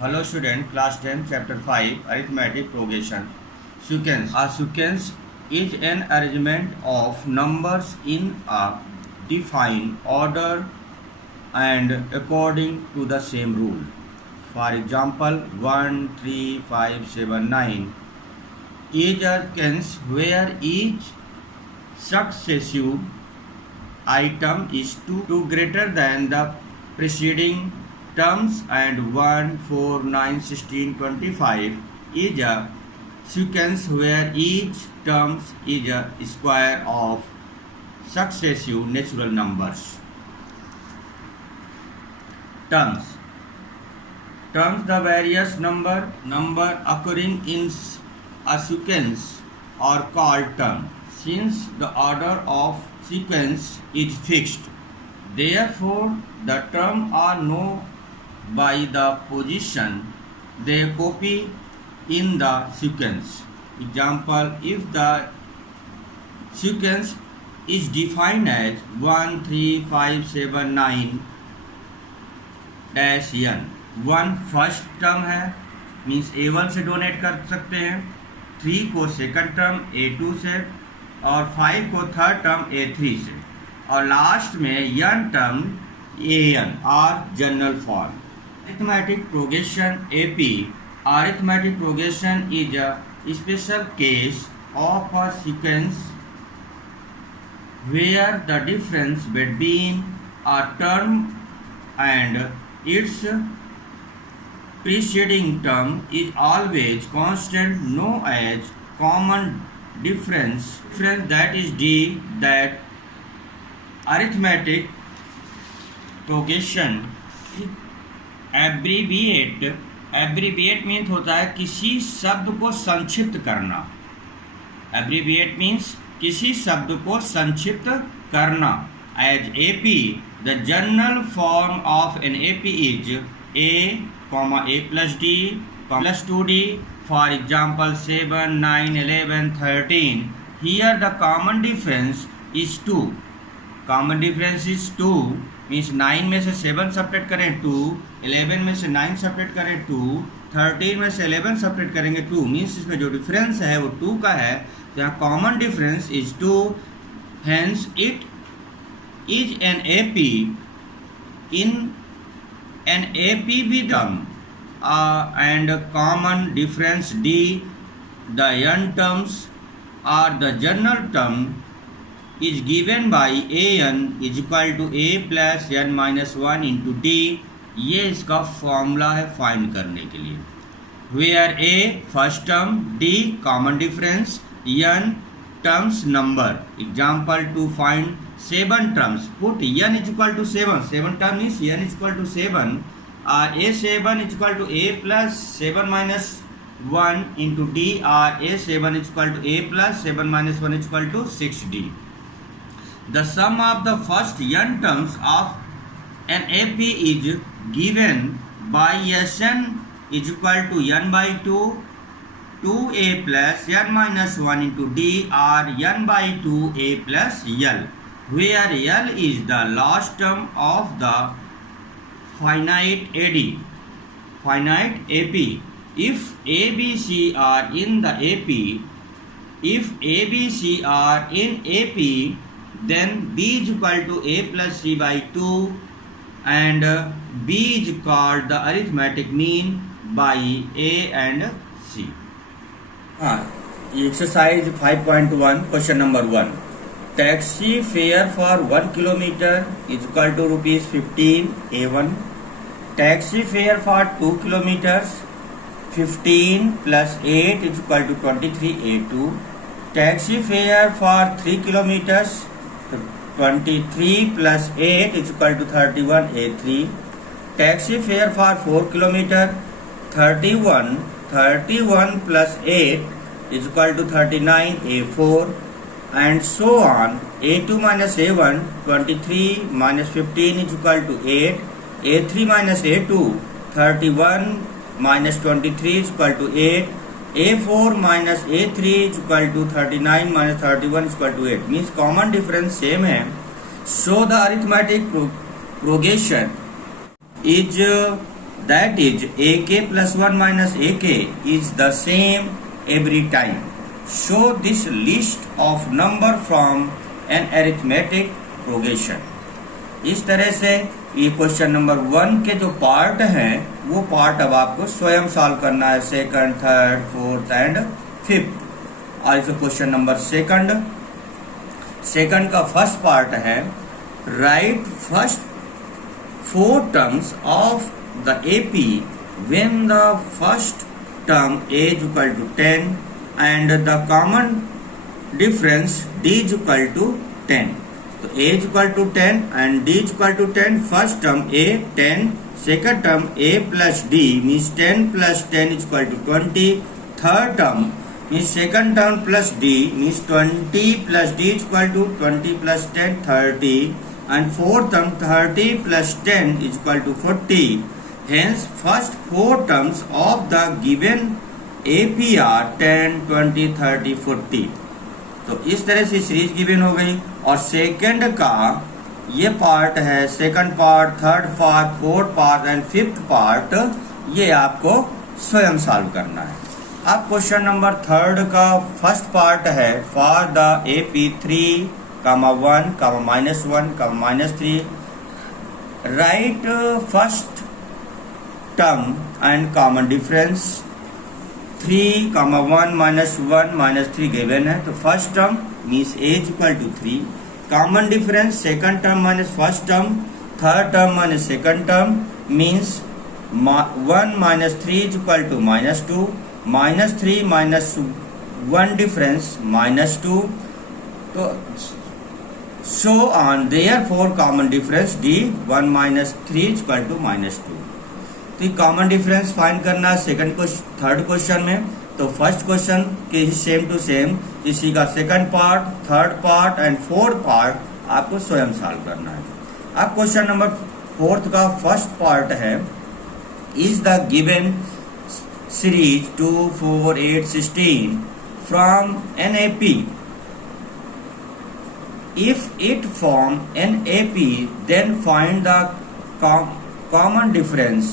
Hello student, class 10, chapter 5, arithmetic progression. Sequence. A sequence is an arrangement of numbers in a defined order and according to the same rule. For example, 1, 3, 5, 7, 9 is a sequence where each successive item is 2 greater than the preceding terms, and 1, 4, 9, 16, 25 is a sequence where each term is a square of successive natural numbers. Terms. The various number occurring in a sequence are called terms. Since the order of sequence is fixed, therefore the terms are known by the position they copy in the sequence. Example, if the sequence is defined as 1, 3, 5, 7, 9 dash n, 1 first term है means A1 से donate कर सकते हैं, 3 को second term A2 से और 5 को third term A3 से, और लास्ट में n टर्म AN और general form. Arithmetic progression AP. Arithmetic progression is a special case of a sequence where the difference between a term and its preceding term is always constant, known as common difference. That is D. That arithmetic progression abbreviate means होता है किसी शब्द को संक्षिप्त करना. Abbreviate means किसी शब्द को संक्षिप्त करना. As AP, the general form of an AP is A, A plus D plus 2D. For example 7, 9, 11, 13. Here the common difference is 2. Common difference is 2 means 9 में से 7 सब्ट्रैक्ट करें 2, 11 में से 9 सब्ट्रैक्ट करें 2, 13 में से 11 सब्ट्रैक्ट करेंगे 2. मीन्स इसमें जो डिफरेंस है वो 2 का है. तो यहाँ common difference is 2. Hence it is an AP. In an AP with and common difference D, the n terms or the general term is given by an is equal to A plus n minus 1 into D. ये इसका formula है find करने के लिए. Where A first term, D common difference, n terms number. Example to find 7 terms, put n is equal to 7. 7 term is n is equal to 7. A7 is equal to A plus 7 minus 1 into D, or A7 is equal to A plus 7 minus 1 is equal to 6D. The sum of the first n terms of an AP is given by Sn is equal to n by 2, 2A plus n minus 1 into D, or n by 2A plus L, where L is the last term of the finite AD, finite AP. If ABC are in the AP, if ABC are in AP, then B is equal to A plus C by 2, and B is called the arithmetic mean by A and C. Exercise 5.1, question number 1. Taxi fare for 1 kilometer is equal to rupees 15 A1. Taxi fare for 2 kilometers 15 plus 8 is equal to 23 A2. Taxi fare for 3 kilometers 23 plus 8 is equal to 31 A3. Taxi fare for 4 kilometer 31 plus 8 is equal to 39 A4, and so on. A2 minus A1, 23 minus 15 is equal to 8. A3 minus A2, 31 minus 23 is equal to 8. A4 minus A3 is equal to 39 minus 31 is equal to 8. Means common difference same है. So the arithmetic progression is that is ak plus 1 minus ak is the same every time. Show this list of number from an arithmetic progression. इस तरह से ये question number 1 के जो part हैं वो part अब आपको स्वयं सॉल्व करना है, second, third, fourth and fifth. और इस क्वेश्चन नंबर सेकंड का फर्स्ट पार्ट है, right first 4 terms of the AP when the first term a is equal to 10 and the common difference d is equal to 10. तो a is equal to 10 and d is equal to 10. First term a 10, second term a plus d means 10 plus 10 is equal to 20. Third term means second term plus d means 20 plus d is equal to 20 plus 10 30, and fourth term 30 plus 10 is equal to 40. Hence first 4 terms of the given AP are 10, 20, 30, 40. तो इस तरह से series given हो गई। और second का ये part है, second part, third part, fourth part and fifth part, ये आपको स्वयं सॉल्व करना है। अब क्वेश्चन नंबर थर्ड का फर्स्ट पार्ट है, for the AP 3, 1, -1, -3, right first term and common difference। 3, 1, -1, -3 given है, तो first term means a is equal to 3, common difference second term minus first term, third term minus second term means 1 - 3 is equal to -2, -3 - 1 difference -2, तो so on, therefore common difference d 1 - 3 is equal to -2। तो ये common difference find करना है third question में। तो first question के ही same to same इसी का second part, third part and fourth part आपको स्वयं सॉल्व करना है। अब क्वेश्चन नंबर फोर्थ का फर्स्ट पार्ट है, is the given series 2, 4, 8, 16 from NAP। If it form NAP, then find the common difference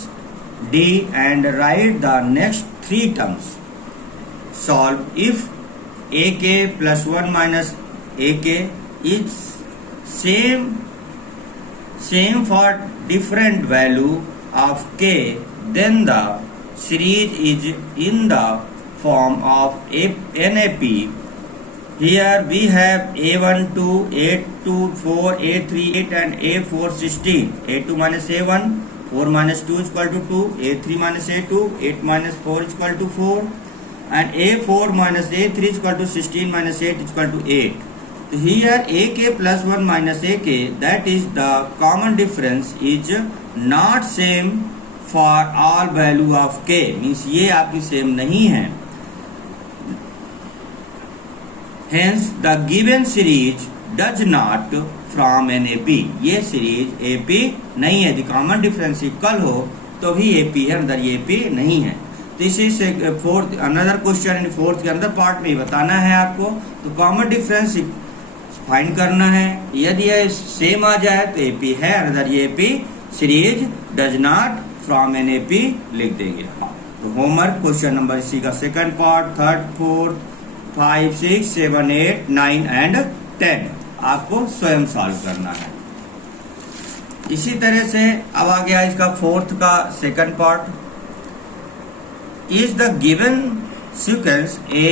D and write the next 3 terms. Solve if AK plus 1 minus AK is same for different value of K, then the series is in the form of NAP. Here we have A12, A2, 4, A3, 8 and A4, 16. A2 minus A1, 4 minus 2 is equal to 2, A3 minus A2, 8 minus 4 is equal to 4, and A4 minus A3 is equal to 16 minus 8 is equal to 8. So here AK plus 1 minus AK, that is the common difference, is not same for all value of K, means ये आपकी same नहीं है। Hence the given series does not from NAP, ये series AP नहीं है। यदि common difference equal हो तो भी AP है, अंदर ये AP नहीं है। तो इसी से fourth another question in fourth के अंदर पार्ट में बताना है आपको। तो कॉमन डिफरेंस फाइंड करना है, यदि ये सेम आ जाए तो AP है, अंदर ये AP series does not from NAP लिख देंगे। तो होमवर्क क्वेश्चन नंबर इसी का second part, third, fourth, 5, 6, 7, 8, 9 and 10 आपको स्वयं सॉल्व करना है। इसी तरह से अब आ गया इसका फोर्थ का second part, is the given sequence a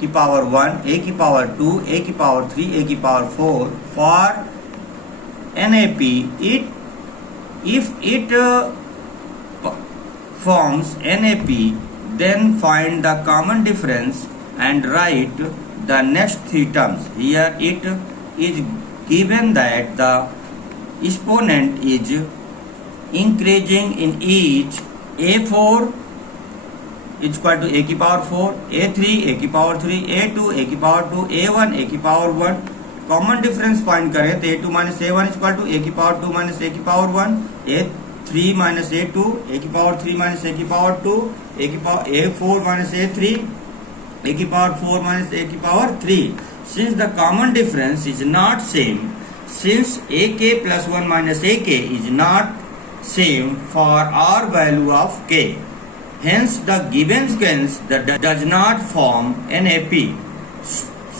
की पावर 1, a की पावर 2, a की पावर 3, a की power 4 for NAP, if it forms NAP, then find the common difference and write the next 3 terms. Here it is given that the exponent is increasing in each. A4 is equal to a की power 4, A3 a की power 3, A2 a की power 2, A1 a की power 1। Common difference find करें तो A2 minus A1 is equal to a की power 2 minus a की power 1, A3 minus A2 a की power 3 minus a की power 2, a की power A4 minus A3 a की power 4 minus a की power 3। Since the common difference is not same, since AK plus 1 minus AK is not same for r value of k. Hence, the given sequence that does not form an AP.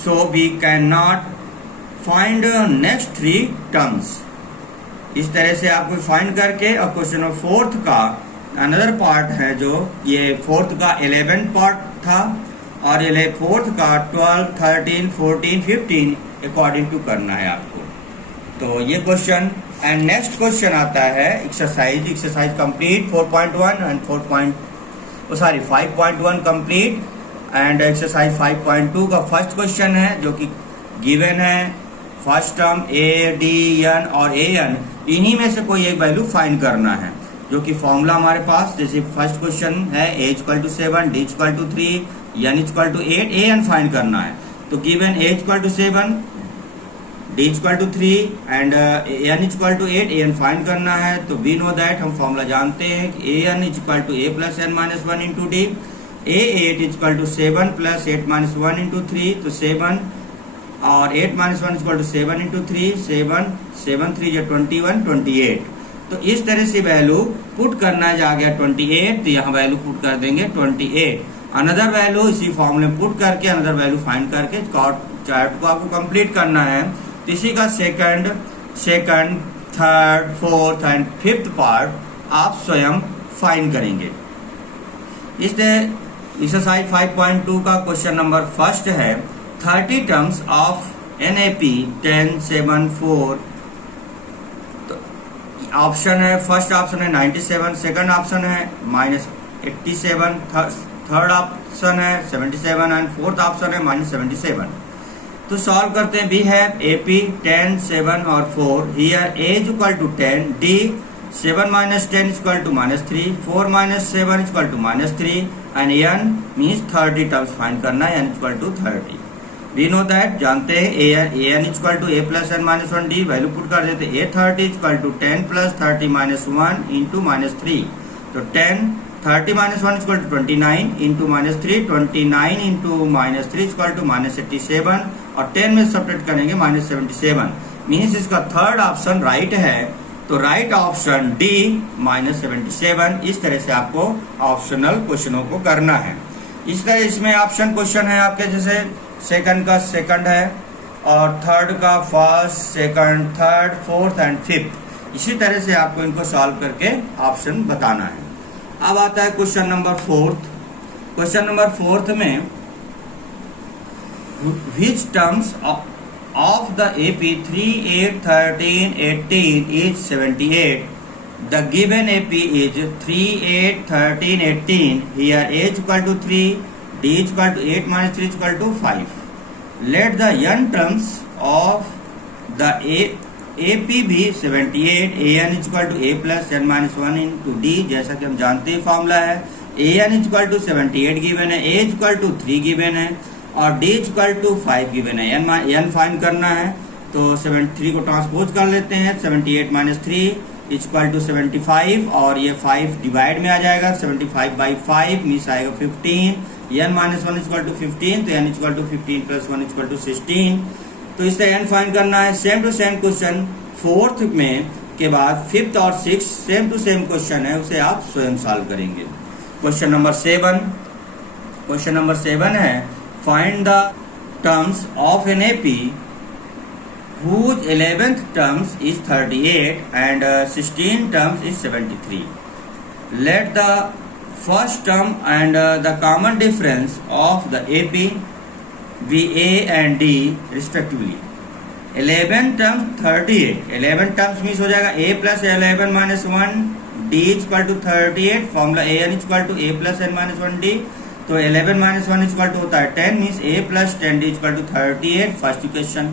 So we cannot find next 3 terms. इस तरह से आपको find करके, और question number 4 का another part है, जो ये 4 का 11 पार्ट था, और ये 4 का 12, 13, 14, 15 अकॉर्डिंग टू करना है आपको। तो ये क्वेश्चन एंड नेक्स्ट क्वेश्चन आता है exercise complete 4.1 and 5.1 complete and exercise 5.2 का फर्स्ट क्वेश्चन है, जो कि गिवन है first term A D N और ए एन, इन्हीं में से कोई एक वैल्यू फाइंड करना है, जो कि फॉर्मूला हमारे पास, जैसे फर्स्ट क्वेश्चन है a equal to 7, d equal to 3, n equal to 8, a n find करना है। तो given a equal to 7, d equal to 3 and n equal to 8, a n find करना है। तो वी नो दैट, हम formula जानते हैं कि a n equal to a plus n minus 1 into D, a8 equal to 7 plus 8 minus 1 into 3, तो 7 और 8 minus 1 equal to 7 into 3, 7 3 जो 21, 28। तो इस तरह से वैल्यू पुट करना है, जा गया 28, तो यहाँ वैल्यू पुट कर देंगे 28। अनदर वैल्यू इसी फॉर्मूले में पुट करके अनदर वैल्यू फाइंड करके चार्ट को आपको कंप्लीट करना है। तो इसी का second, third, fourth and fifth part आप स्वयं फाइंड करेंगे। इस एक्सरसाइज 5.2 का क्वेश्चन नंबर फर्स्ट है 30 टर्म्स ऑफ NAP 10, 7, 4। ऑप्शन है, फर्स्ट ऑप्शन है 97, सेकंड ऑप्शन है -87, थर्ड ऑप्शन है 77 एंड फोर्थ ऑप्शन है -77। तो सॉल्व करते हैं। वी हैव AP 10, 7 और 4 here, a equal to 10, d 7 minus 10 equal to -3, 4 minus 7 equal to -3 and n means 30 terms find करना है, n equal to 30। We know that, जानते हैं a n equal to a plus n minus 1 d, value put कर देते हैं। a30 equal to 10 plus 30 minus 1 into -3, तो 10 30 minus 1 equal to 29 into -3, 29 into -3 equal to -87 और 10 में सब्ट्रैक्ट करेंगे -77, means इसका थर्ड ऑप्शन राइट है। तो राइट ऑप्शन डी -77। इस तरह से आपको ऑप्शनल क्वेश्चनों को करना है। इस तरह इसमें ऑप्शन क्वेश्चन है आपके, जैसे सेकंड का सेकंड है और थर्ड का first, second, third, fourth and fifth. इसी तरह से आपको इनको सॉल्व करके ऑप्शन बताना है। अब आता है question number fourth. Question number fourth में which terms of the AP 3, 8, 13, 18 is 78? The given AP is 3, 8, 13, 18. Here a equal to 3, d equal to 8 minus 3 equal to 5. Let the n terms of the AP be 78. an equal to a plus n minus 1 into d, जैसा कि हम जानते हैं formula है। an equal to 78 given है, a equal to 3 given है और d equal to 5 given है। n फाइंड करना है, तो 73 को ट्रांसपोज कर लेते हैं। 78 माइनस 3 इक्वल टू 75 और ये 5 डिवाइड में आ जाएगा, 75 बाई 5 मीन्स आएगा 15। n माइनस 1 इक्वल टू 15, तो n equal to 15 plus 1 equal to 16। तो इससे n फाइंड करना है। Same to same question fourth में के बाद फिफ्थ और six same to same question है, उसे आप स्वयं सॉल्व करेंगे। क्वेश्चन नंबर 7 है find the terms of an AP whose 11th terms is 38 and 16 terms is 73. Let the first term and the common difference of the AP be A and D respectively. 11 terms 38, 11 terms means हो जाएगा A plus 11 minus 1, D equal to 38, formula an equal to A plus n minus 1D। तो 11 minus 1 equal to होता है 10, means a plus 10d equal to 38, first equation.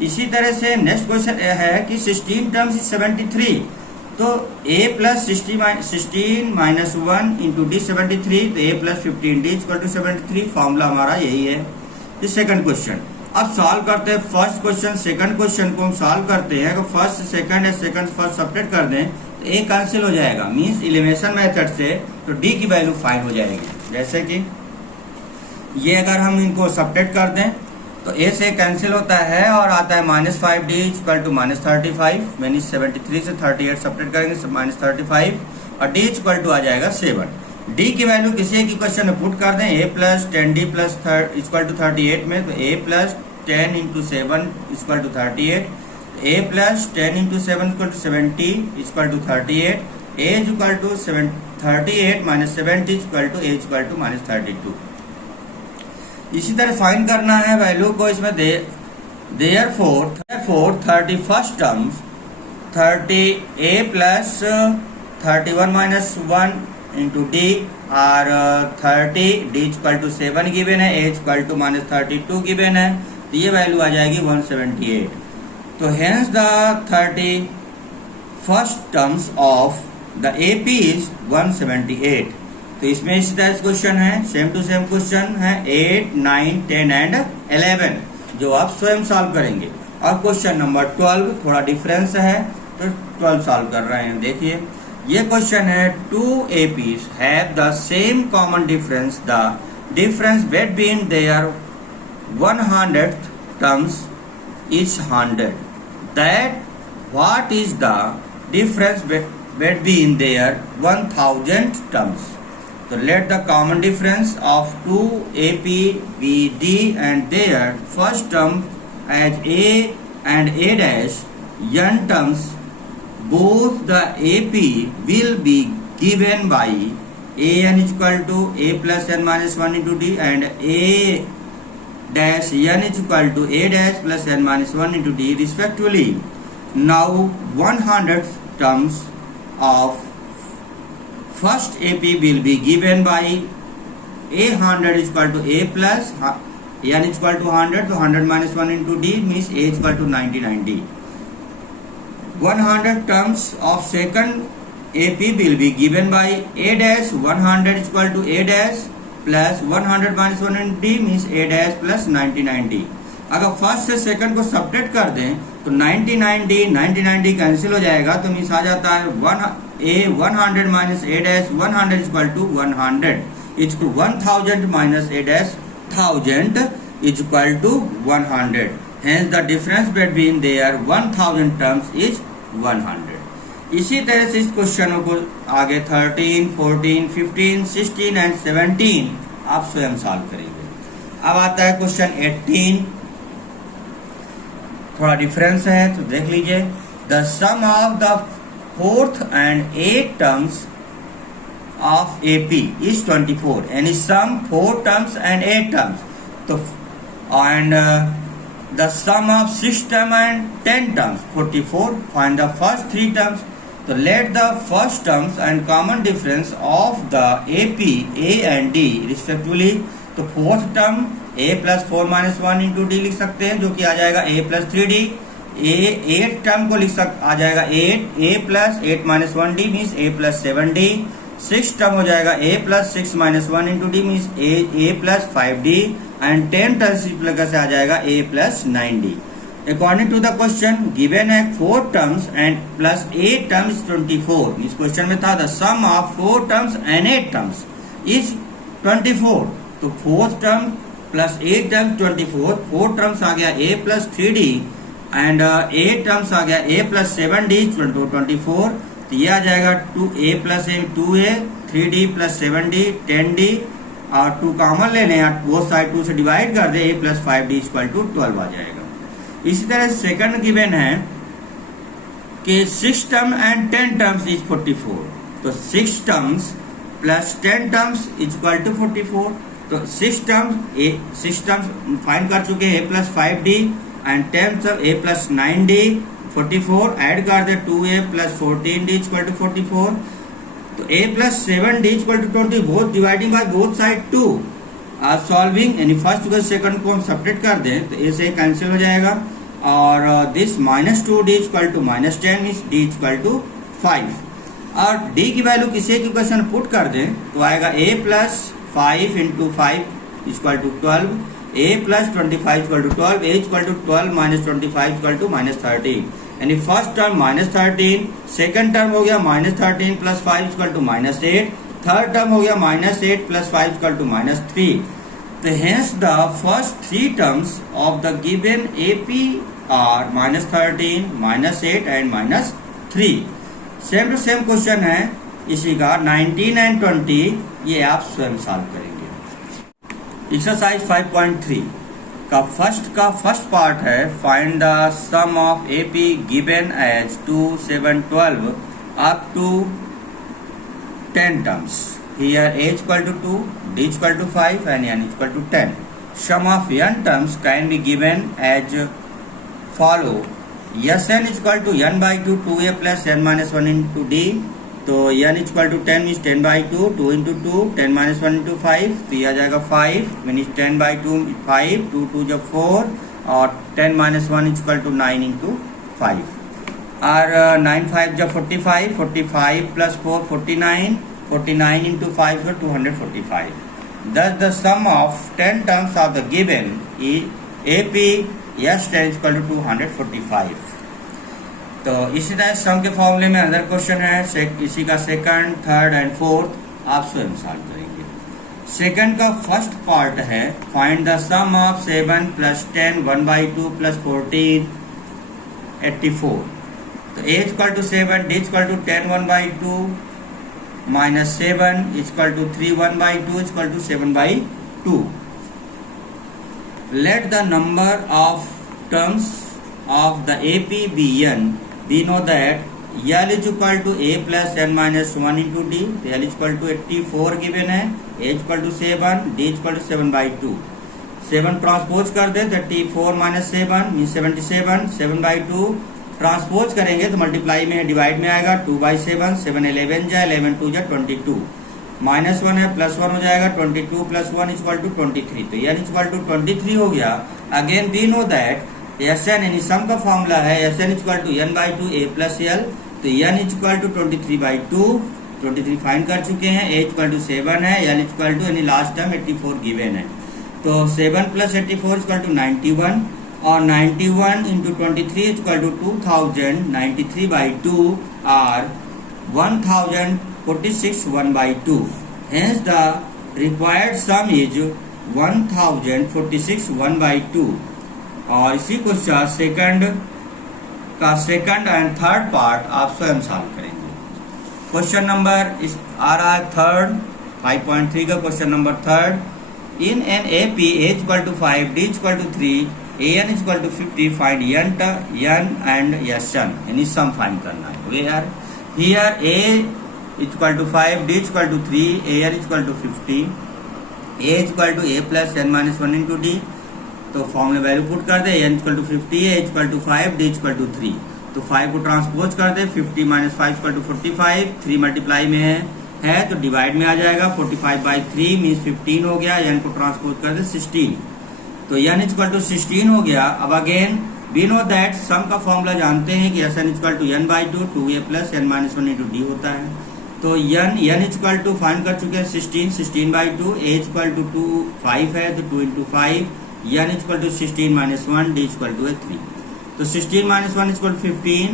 इसी तरह से next question है कि 16 टर्म्स इज 73, तो a plus 16 minus 1 into D 73, तो a plus 15d equal to 73, formula हमारा यही है। ये सेकंड क्वेश्चन। अब सॉल्व करते हैं फर्स्ट क्वेश्चन। सेकंड क्वेश्चन को हम सॉल्व करते हैं, अगर फर्स्ट सेकंड या सेकंड फर्स्ट सब्ट्रैक्ट कर दें तो a कैंसिल हो जाएगा, मीन्स एलिमिनेशन मेथड से तो d की वैल्यू फाइंड हो जाएगी। जैसे कि ये अगर हम इनको सब्ट्रैक्ट कर दें तो ए से कैंसिल होता है और आता है -5d इक्वल टू -35, यानी 73 से 38 सब्ट्रैक्ट करेंगे -35 और d इक्वल टू आ जाएगा 7। d की वैल्यू किसी एक क्वेश्चन में पुट कर दें, a plus 10d plus equal to 38 में, तो a plus 10 into 7 equal to 38, a plus 10 into 7 equal to 70 equal to 38, a equal to 38 minus 70 equal to a equal to -32। इसी तरह फाइंड करना है वैल्यू को इसमें therefore 31st terms 30a plus 31 minus 1 into D और 30 d equal to 7 given है, a equal to -32 given है, तो ये वैल्यू आ जाएगी 178। तो hence the 31st terms of the AP is 178। तो इसमें इसी तरह क्वेश्चन है, सेम टू सेम क्वेश्चन है 8, 9, 10 एंड 11 जो आप स्वयं सॉल्व करेंगे। और क्वेश्चन नंबर 12 थोड़ा डिफरेंस है तो 12 सॉल्व कर रहे हैं। देखिए ये क्वेश्चन है 2 APs have the same common difference, the difference between there 100 terms is 100, that what is the difference between their 1000 terms? So let the common difference of 2 AP be D and their first term as A and A dash n terms. Both the AP will be given by an equal to a plus n minus 1 into D and a dash n is equal to a dash plus n minus 1 into d respectively. Now 100 terms of first AP will be given by a 100 is equal to a plus n is equal to 100, so 100 minus 1 into d means a is equal to 90. 100 terms of second AP will be given by a dash 100 is equal to a dash plus 100 minus 1 into D means A dash plus 99d। अगर first से second को subtract कर दें तो 99d cancel हो जाएगा, तो means आ जाता है 100 minus A dash 100 equal to 100 is to 1000 minus A dash 1000 is equal to 100। Hence the difference between their 1000 terms is 100। इसी तरह से इस क्वेश्चनों को आगे 13, 14, 15, 16 एंड 17 आप स्वयं सॉल्व करेंगे। अब आता है क्वेश्चन 18, थोड़ा डिफरेंस है तो देख लीजिए। The sum of the 4th and 8th terms of AP is 24, यानी सम 4 टर्म्स एंड 8 टर्म्स। तो and the sum of 6 term and 10 terms 44। Find the first 3 terms. So let the first terms and common difference of the AP A and D respectively। तो fourth term A plus 4 minus 1 into D लिख सकते हैं जो कि आ जाएगा A plus 3D। Eight term को आ जाएगा 8 A plus 8 minus 1D means A plus 7D। 6 term हो जाएगा A plus 6 minus 1 into D means A plus 5D and 10 term से आ जाएगा A plus 9D। According to the question given है 4 terms and plus 8 terms 24। इस question में था the sum of 4 terms and 8 terms is 24। तो 4th term plus 8 terms 24, 4 terms आ गया a plus 3d and 8 terms आ गया a plus 7d 24। तो ये आ जाएगा 2a plus 2a 3d plus 7d 10d और 2 कॉमन ले लें, बोथ साइड 2 से डिवाइड कर दे, a plus 5d equal to 12 आ जाएगा। इसी तरह सेकंड गिवन है कि 6 टर्म एंड 10 टर्म्स इज 44। तो 6 terms plus 10 terms equal to 44। तो 6 टर्म्स फाइंड कर चुके हैं a plus 5d and 10 term a plus 9d 44 add कर दे 2a plus 14d equal to 44। तो a plus 7d equal to 20, both dividing by both side 2 are solving, यानी first को second को हम सब्ट्रैक्ट कर दें तो ए से कैंसिल हो जाएगा और this minus 2d equal to minus 10 means d equal to 5। और d की वैल्यू किसी एक इक्वेशन पुट कर दें तो आएगा a plus 5 into 5 equal to 12, a plus 25 equal to 12, a equal to 12 minus 25 equal to minus 13। यानी first term minus 13, second term हो गया minus 13 plus 5 equal to minus 8, third term हो गया -8 प्लस 5 इक्वल टू -3। तो hence the first three terms of the given AP are -13, -8 and -3. Same to same question है इसी का 19 and 20, ये आप स्वयं सॉल्व करेंगे। एक्सरसाइज 5.3 का फर्स्ट पार्ट है find the sum of AP given as 2, 7, 12 up to 10 terms. Here A equal to 2, D equal to 5 and N equal to 10. Sum of n terms can be given as follow. Sn is equal to n by 2 2a plus n minus 1 into d. तो n equal to 10 means 10 by 2, 2 into 2, 10 minus 1 into 5, तो यह आ जाएगा 5 means 10 by 2 5, 2 2 जब 4 और 10 minus 1 is equal to 9 into 5 और 9 5 जब 45, 45 plus 4 49, 49 into 5 is 245. Thus the sum of 10 terms of the given AP S10 is equal to 245. तो इसी तरह सम के फॉर्मूले में अदर क्वेश्चन है, इसी का सेकंड, थर्ड एंड फोर्थ आप स्वयं सॉल्व करेंगे। सेकंड का फर्स्ट पार्ट है find the sum of 7 plus 10 1 by 2 plus 14 84। तो A equal to 7, D equal to 10 1 by 2 minus 7 is equal to 3 1 by 2 is equal to 7 by 2. Let the number of terms of the AP be n. We know that L is equal to A plus n minus 1 into D. L is equal to 84 given है, A is equal to 7, D is equal to 7 by 2. 7 transpose कर दे, 34 minus 7 means 77, 7 by 2 transpose करेंगे तो multiply में divide में आएगा 2 by 7, 7 11 जा 11 2 जा 22, minus 1 है प्लस 1 हो जाएगा 22 plus 1 इक्वल टू 23। तो n इक्वल टू 23 हो गया। Again we know that Sn यानी सम का फॉर्मूला है Sn equal to n by 2 A plus L। तो n equal to 23 by 2, 23 find कर चुके हैं, A इक्वल टू 7 है, L इक्वल टू यानी लास्ट टर्म 84 गिवन है। तो 7 plus 84 इक्वल टू 91 और 91 into 23 इक्वल टू 2000, 93 by 2 और 1046 1 by 2। Hence the required sum is 1046 1 by 2। और इसी क्वेश्चन सेकंड का सेकंड एंड थर्ड पार्ट आप स्वयं सॉल्व करेंगे। क्वेश्चन नंबर आ रहा है थर्ड 5.3 का question number third. In an AP A equal to 5, D equal to 3, AN is equal to 50, find n and Sn यानी सम फाइंड करना है। Where here A is equal to 5, D is equal to 3, AN is equal to 50, A is equal to A plus n minus 1 into D। तो फॉर्मूले value put कर दे, n equal to 50, A equal to 5, D equal to 3। तो 5 को transpose कर दे, 50 माइनस 5 equal to 45, 3 multiply में है तो डिवाइड में आ जाएगा, 45 by 3 मीन्स 15 हो गया, n को ट्रांसपोज कर दे 16। तो n इक्वल टू 16 हो गया। अब again we know that sum का फॉर्मूला जानते हैं कि Sn equal to n by 2 2a plus n minus 1 into D होता है। तो n इक्वल टू फाइंड कर चुके हैं 16 by 2, A इक्वल टू 5 है तो 2 into 5, n equal to 16 minus 1, D equal to 3। तो 16 minus 1 इक्वल टू 15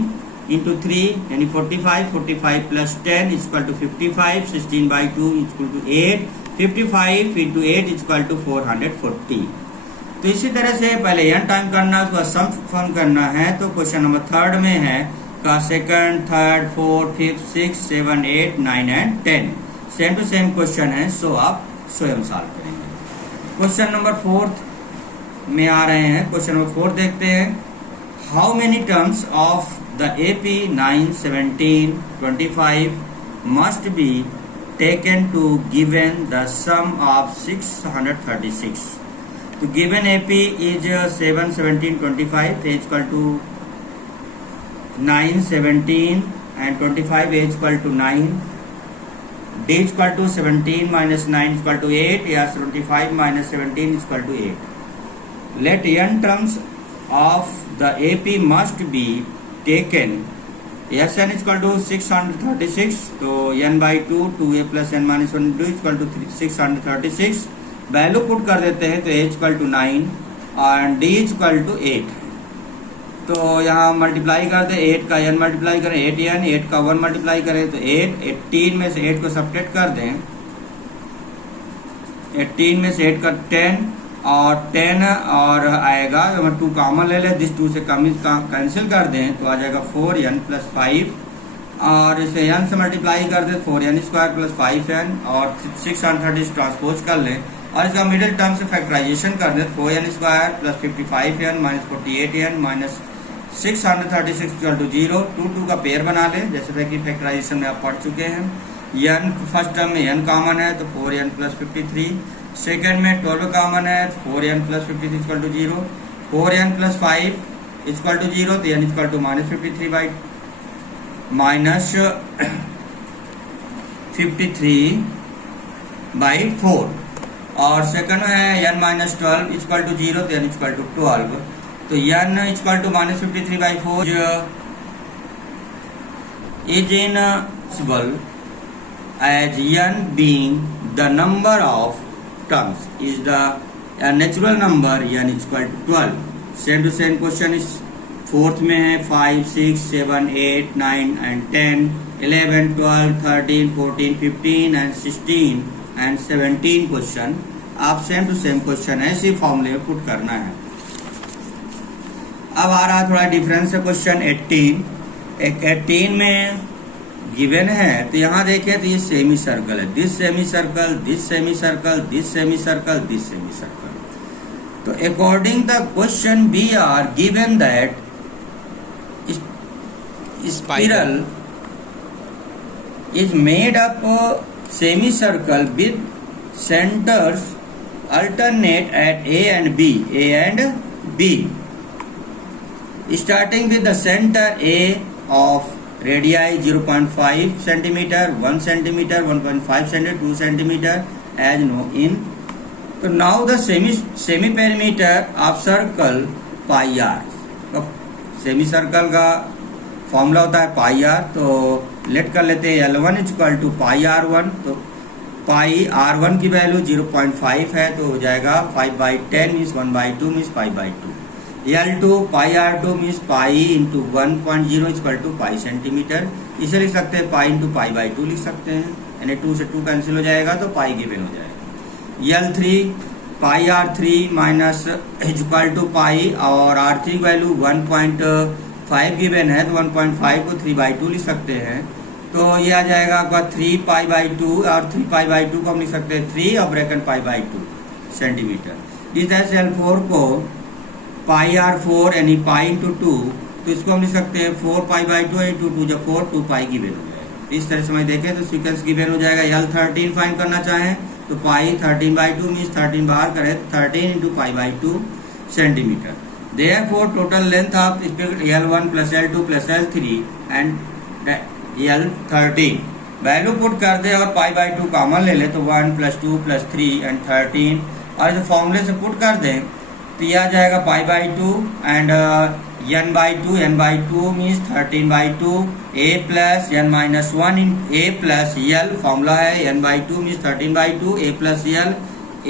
into 3 यानी 45, 45 plus 10 equal to 55, 16 by 2 equal to 8, 55 into 8 equal to 440। तो इसी तरह से पहले n टाइम करना, उसका सम फॉर्म करना है। तो क्वेश्चन नंबर थर्ड में है का second, third, fourth, fifth, 6, 7, 8, 9 and 10 same to same question है, सो आप स्वयं सॉल्व करेंगे। क्वेश्चन नंबर फोर्थ में आ रहे हैं। क्वेश्चन नंबर 4 देखते हैं। How many terms of the AP 9, 17, 25 must be taken to given the sum of 636। तो given AP is 7, 17, 25, A equal to 9, 17 and 25, A equal to 9, D equal to 17 minus 9 equal to 8 या 75 minus 17 equal to 8। Let n terms of the AP must be taken. Sn is equal to 636, तो n by 2 2a plus n minus 1 2 equal to 636। वैल्यू put कर देते हैं तो A equal to 9 और D equal to 8। तो यहाँ multiply कर दे, 8 का n मल्टीप्लाई करें 8n, 8 का 1 मल्टीप्लाई करें तो 8, 18 में से 8 को सब्ट्रैक्ट कर दें 18 में से 8 का 10 और 10 और आएगा, अगर 2 कॉमन ले लें, दिस 2 से कैंसिल कर दें तो आ जाएगा 4n + 5 और इसे n से मल्टीप्लाई कर दें 4n² + 5n और 630 ट्रांसपोज कर लें और इसका मिडिल टर्म से फैक्टराइजेशन कर दें 4n² + 55n - 48n - 636 = 0। 2 का पेयर बना लें जैसे कि फैक्टराइजेशन में आप पढ़ चुके हैं। n फर्स्ट टर्म में n कॉमन है तो 4n + 53, सेकेंड में 12 कॉमन है 4n + 53 = 0, 4n + 5 = 0 तो n = -53 by 4 और सेकंड है n - 12 = 0 तो n = 12 तो n = -53 by 4 is invisible as n being the number of terms is the natural number n = 12। Same to same question इस फोर्थ में है 5, 6, 7, 8, 9 and 10, 11, 12, 13, 14, 15 and 16 and 17 क्वेश्चन आप सेम टू सेम क्वेश्चन है इसी फॉर्मूले में पुट करना है। अब आ रहा थोड़ा डिफरेंस है क्वेश्चन 18 में गिवन है तो यहाँ देखें तो ये सेमी सर्कल है, this semi circle, this semi circle, this semi circle, this semi circle. तो according the question we are given that spiral is made up semicircle with centers alternate at A and B. Starting with the center A of radii 0.5 centimeter, 1 centimeter, 1.5 centimeter, 2 centimeter as known in. So now the semi perimeter of circle pi r। तो semi circle का formula होता है पाई are, तो late कर लेते हैं L1 = पाई r1। तो पाई r1 की वैल्यू 0.5 है तो हो जाएगा 5/10 मीन्स 1/2 मीन्स π/2। L2 पाई r2 मीन्स पाई × 1.0 = पाई सेंटीमीटर। इसे लिख सकते हैं पाई × π/2 लिख सकते हैं, यानी 2 से 2 कैंसिल हो जाएगा तो पाई गिवन हो जाएगा। L3 पाई r3 = पाई और r3 वैल्यू 1.5 गिवन है तो 1.5 को 3/2 लिख सकते हैं तो ये आ जाएगा आपका 3π/2 और 3π/2 को हम लिख सकते हैं 3 और ब्रैकेट π/2 सेंटीमीटर। इस तरह से L4 को पाई r4 यानी पाई × 2 तो इसको हम लिख सकते हैं 4π/2 यानी 2 × 4 2π गिवन हो जाएगा। इस तरह से मैं देखें तो सीक्वेंस गिवन हो जाएगा। L13 फाइंड करना चाहें तो पाई 13/2 मीन्स 13 बाहर करें 13 × π/2 centimetre. Therefore, total length of L1 + L2 + L3 and L13 value put कर दे और π/2 कॉमन ले ले तो 1 + 2 + 3 and 13 और इस फॉर्मूले से पुट कर दें तो यह आ जाएगा π/2 and n/2 means 13/2 a + n - 1 a + l formula है n/2 means 13/2 a + l।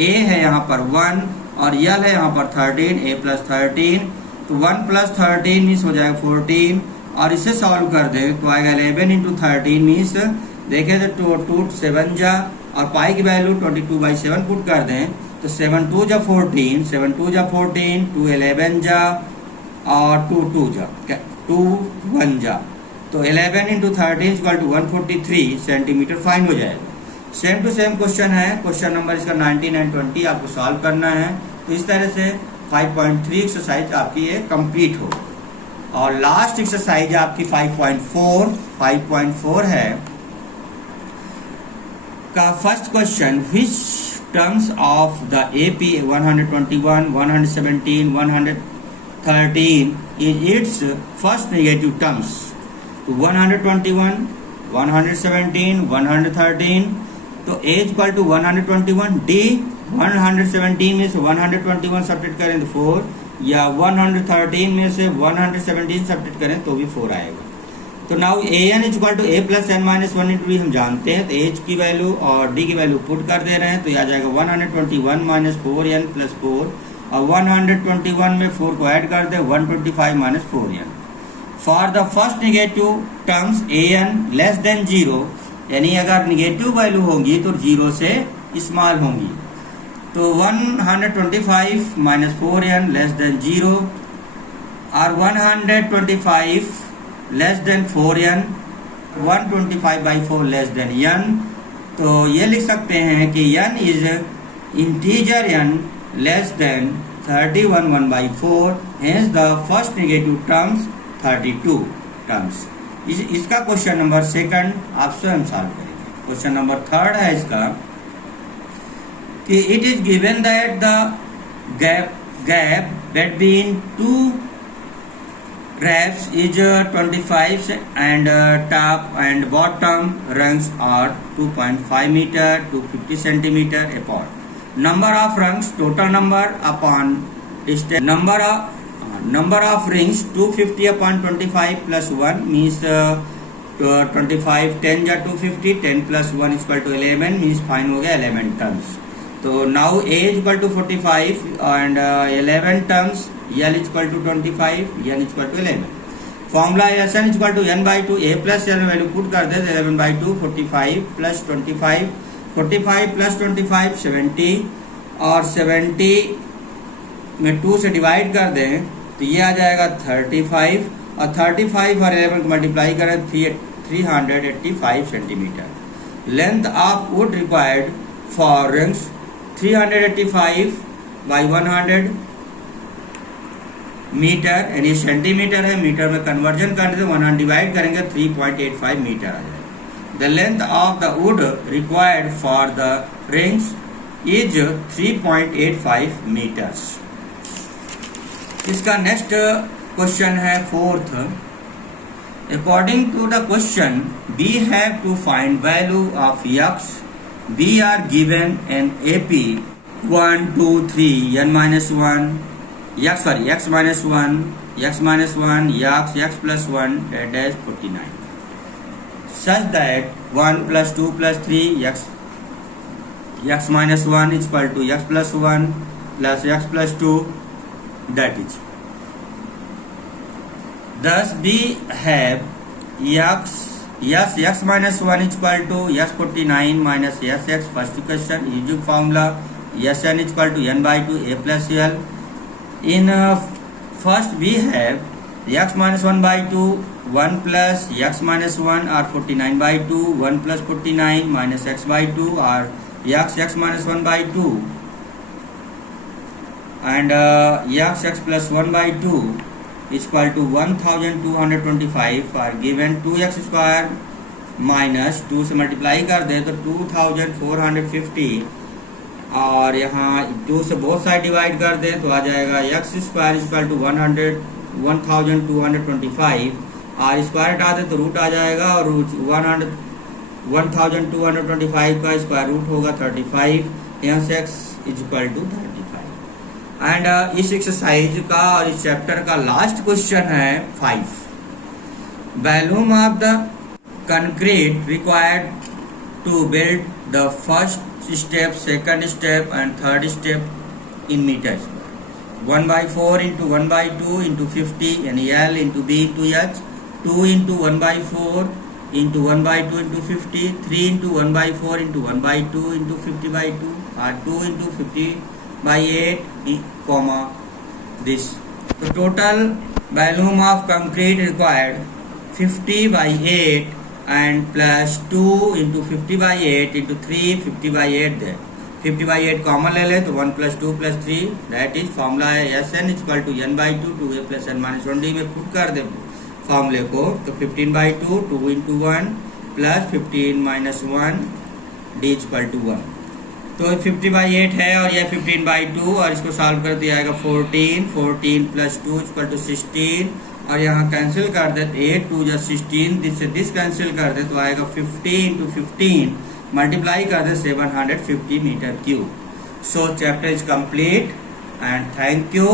a है यहाँ पर 1 और l है यहाँ पर 13 a + 13 तो 1 + 13 मीन्स हो जाएगा 14 और इसे सॉल्व कर दें तो आएगा 11 × 13 मीन्स देखें तो 2 7 जा और पाई की वैल्यू 22/7 पुट कर दें तो 7 2 जा 14, 7 2 जा 14, 2 11 जा और 2 2 जा 2 1 जा तो 11 × 13 = 143 सेंटीमीटर फाइन हो जाएगा। सेम टू सेम क्वेश्चन है, क्वेश्चन नंबर इसका 19 एंड 20 आपको सॉल्व करना है। तो इस तरह से 5.3 एक्सरसाइज आपकी ये कंप्लीट हो और लास्ट एक्सरसाइज आपकी 5.4 है का first question which terms of the AP 121, 117, 113 is it's first negative terms. तो 121, 117, 113 तो A = 121 D 117 में से 121 सब्ट्रैक्ट करें तो 4 या 113 में से 117 सब्ट्रैक्ट करें तो भी 4 आएगा। तो now AN = A + n - 1 × D हम जानते हैं तो H की वैल्यू और D की वैल्यू पुट कर दे रहे हैं तो यह आ जाएगा 121 - 4n + 4 और 121 में 4 को ऐड कर दे 125 - 4n। For the first negative terms AN <0 यानी अगर निगेटिव वैल्यू होगी तो 0 से स्मॉल होंगी तो 125 माइनस 4n लेस देन 0 और 125 less than 4n, 125 by 4 less than n। तो ये लिख सकते हैं कि n is integer n less than 31 1 by 4, hence the first negative terms 32 terms। इसका क्वेश्चन नंबर सेकंड आप स्वयं सॉल्व करेंगे। क्वेश्चन नंबर थर्ड है इसका कि it is given that the gap between two rafts is 25 and top and bottom rungs are 2.5 meter to 50 centimeter apart. Number of rungs, total number upon distance, number of rings 250 upon 25 plus 1 means 25, 10 या 250, 10 plus 1 is equal to 11 means fine हो गया 11 terms। तो now a is equal to 45 and 11 terms, l is equal to 25, n is equal to 11। Formula Sn is equal to n by 2, a plus l value put कर दे 11 by 2, 45 plus 25, 45 plus 25 70 और 70 में 2 से divide कर दें तो ये आ जाएगा 35 और 35 और 11 को मल्टीप्लाई करें 385 centimetre. Length of wood required for rings 385 by 100 metre, यानी सेंटीमीटर है, मीटर में कन्वर्जन कर दे 100 डिवाइड करेंगे 3.85 मीटर आ जाएगा। The length of the wood required for the rings is 3.85 metres. इसका नेक्स्ट क्वेश्चन है fourth. According to the question we have to find value of x। We are given an AP 1 2 3 n minus 1 x minus 1 x plus 1 dash 49 such that 1 plus 2 plus 3 x minus 1 is equal to x plus 1 plus x plus 2, that is thus we have x minus 1 is equal to x 49 minus x first question using formula Sn is equal to n by 2 a plus l। In first we have x minus 1 by 2 1 plus x minus 1 or 49 by 2 1 plus 49 minus x by 2 or x minus 1 by 2 and x plus 1 by 2 is equal to 1225 are given 2x square minus 2 से multiply कर दे तो 2450 और यहाँ 2 से बहुत side divide कर दे तो आ जाएगा x स्क्वायर इक्वल टू 1225 और स्क्वायर हटा दे तो रूट आ जाएगा और 1225 का स्क्वायर रूट होगा 35, यहाँ से x is equal to 35। And इस एक्सरसाइज का और इस चैप्टर का लास्ट क्वेश्चन है 5। Volume of the concrete required to build the first step, second step and third step in meters। 1 by 4 into 1 by 2 into 50 and L into B into H, 2 into 1 by 4 into 1 by 2 into 50, 3 into 1 by 4 into 1 by 2 into 50 by 2 or 2 into 50 by 8 comma this। The total volume of concrete required 50 by 8 and plus 2 into 50 by 8 into 3 50 by 8 there 50 by 8 common ले ले तो 1 plus 2 plus 3 that is formula है Sn is equal to n by 2 2a plus n minus 1d में put कर दे फॉर्मूले को तो 15 by 2 2 into 1 plus 15 minus 1 d is equal to 1। तो 50 by 8 है और यह 15 by 2 और इसको सॉल्व कर दिया जाएगा 14 plus 2 is equal to 16 और यहाँ कैंसिल कर दे 8 2 या 16 दिस से दिस कैंसिल कर दे तो आएगा 50 into 15 मल्टीप्लाई कर दे 750 metre cube. So chapter is complete and thank you.